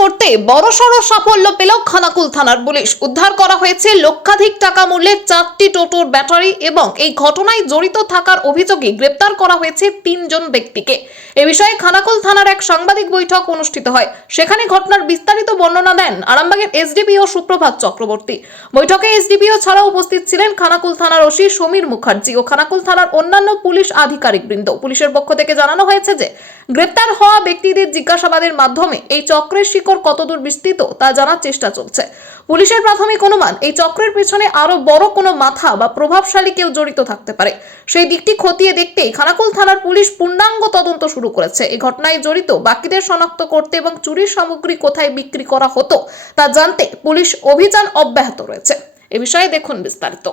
করতে বড়সড় সাফল্য পেল খানাকুল থানার পুলিশ। উদ্ধার করা হয়েছে লক্ষাধিক টাকা মূল্যের চারটি টোটোর ব্যাটারি এবং এই ঘটনায় জড়িত থাকার অভিযোগে গ্রেপ্তার করা হয়েছে তিনজন ব্যক্তিকে। এ বিষয়ে খানাকুল থানার এক সাংবাদিক বৈঠক অনুষ্ঠিত হয়। সেখানে ঘটনার বিস্তারিত বর্ণনা দেন আরামবাগের এসডিপিও সুপ্রভাত চক্রবর্তী। বৈঠকে এসডিপিও ছাড়াও উপস্থিত ছিলেন খানাকুল থানার ওসি সমীর মুখার্জি ও খানাকুল থানার অন্যান্য পুলিশ আধিকারিক বৃন্দ। পুলিশের পক্ষ থেকে জানানো হয়েছে যে, গ্রেপ্তার হওয়া ব্যক্তিদের জিজ্ঞাসাবাদের মাধ্যমে এই চক্রের শিকড় কতদূর বিস্তৃত তা জানার চেষ্টা চলছে। পুলিশের প্রাথমিক অনুমান, এই চক্রের পেছনে আরও বড় কোনো মাথা বা প্রভাবশালী কেউ জড়িত থাকতে পারে। সেই দিকটি খতিয়ে দেখতেই খানাকুল থানার পুলিশ পূর্ণাঙ্গ তদন্ত শুরু করেছে। এই ঘটনায় জড়িত বাকিদের শনাক্ত করতে এবং চুরির সামগ্রী কোথায় বিক্রি করা হতো তা জানতে পুলিশ অভিযান অব্যাহত রয়েছে। এ বিষয়ে দেখুন বিস্তারিত।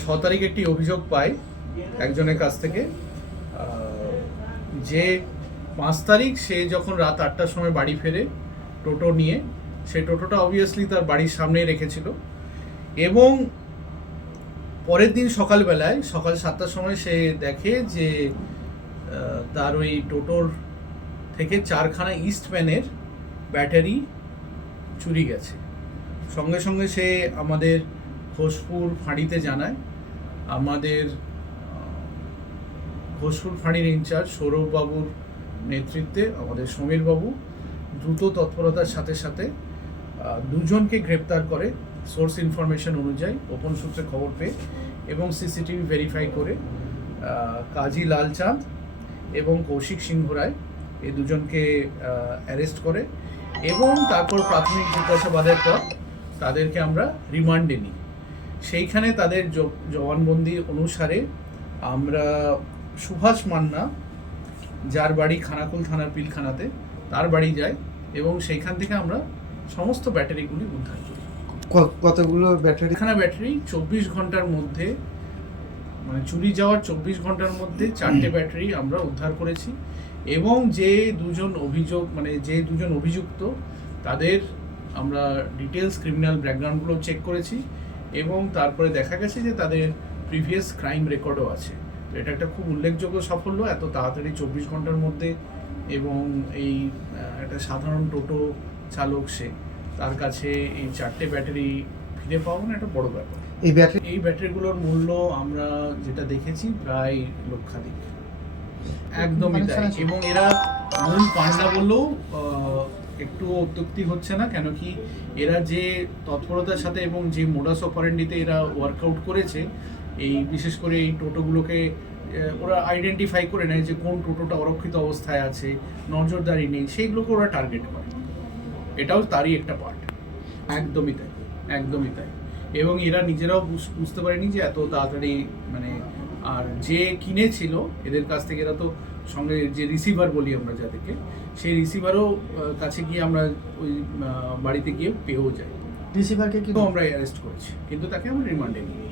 ছ তারিখ একটি অভিযোগ পাই একজনের কাছ থেকে। যে পাঁচ তারিখ, সে যখন রাত আটটার সময় বাড়ি ফেরে টোটো নিয়ে, সে টোটোটা অবভিয়াসলি তার বাড়ির সামনে রেখেছিল। এবং পরের দিন সকালবেলায়, সকাল সাতটার সময় সে দেখে যে তার ওই টোটোর থেকে চারখানা ইস্টম্যানের ব্যাটারি চুরি গেছে। সঙ্গে সঙ্গে সে আমাদের ঘোষপুর ফাঁড়িতে জানায়। আমাদের ঘোষপুর ফাঁড়ির ইনচার্জ সৌরভবাবুর নেতৃত্বে আমাদের সমীরবাবু দ্রুত তৎপরতার সাথে সাথে দুজনকে গ্রেপ্তার করে সোর্স ইনফরমেশন অনুযায়ী গোপন সূত্রে খবর পেয়ে এবং সিসিটিভি ভেরিফাই করে কাজী লালচাঁদ এবং কৌশিক সিংহ রায় এই দুজনকে অ্যারেস্ট করে এবং তারপর প্রাথমিক জিজ্ঞাসাবাদের পর তাদেরকে আমরা রিমান্ডে নিই। সেইখানে তাদের জবানবন্দি অনুসারে আমরা সুভাষ মান্না যার বাড়ি খানাকুল থানার পিলখানাতে তার বাড়ি যায় এবং সেইখান থেকে আমরা সমস্ত ব্যাটারিগুলি উদ্ধার করি। কতগুলো ব্যাটারি? এখানে ব্যাটারি চব্বিশ ঘণ্টার মধ্যে মানে চুরি যাওয়ার চব্বিশ ঘণ্টার মধ্যে চারটে ব্যাটারি আমরা উদ্ধার করেছি এবং যে দুজন অভিযোগ মানে যে দুজন অভিযুক্ত তাদের আমরা ডিটেলস ক্রিমিনাল ব্যাকগ্রাউন্ডগুলো চেক করেছি এবং তারপরে দেখা গেছে যে তাদের প্রিভিয়াস ক্রাইম রেকর্ডও আছে। এটা একটা খুব উল্লেখযোগ্য সাফল্য এত তাড়াতাড়ি চব্বিশ ঘণ্টার মধ্যে এবং এই একটা সাধারণ টোটো চালক সে তার কাছে এই চারটে ব্যাটারি ফিরে পাওয়া মানে একটা বড় ব্যাপার। এই ব্যাটারি এই ব্যাটারিগুলোর মূল্য আমরা যেটা দেখেছি প্রায় লক্ষাধিক। একদমই তাই। এবং এরা মূল পান্ডা বললেও একটু অত্যুক্তি হচ্ছে না কেন কি এরা যে তৎপরতার সাথে এবং যে মোডাস অপারেন্ডিতে এরা ওয়ার্কআউট করেছে এই বিশেষ করে এই টোটোগুলোকে ওরা আইডেন্টিফাই করে নেয় যে কোন টোটোটা অরক্ষিত অবস্থায় আছে নজরদারি নেই সেইগুলোকে ওরা টার্গেট করে। এটাও তারই একটা পার্ট একদমই তাই একদমই তাই। এবং এরা নিজেরাও বুঝ- বুঝতে পারেনি যে এত তাড়াতাড়ি মানে আর যে কিনেছিল এদের কাছ থেকে এরা তো সঙ্গে যে রিসিভার বলি আমরা যাদেরকে সেই রিসিভারও কাছে গিয়ে আমরা ওই বাড়িতে গিয়ে পেয়েও যাই। রিসিভারকে কিন্তু আমরা অ্যারেস্ট করেছি কিন্তু তাকে আমরা রিমান্ডে নিই।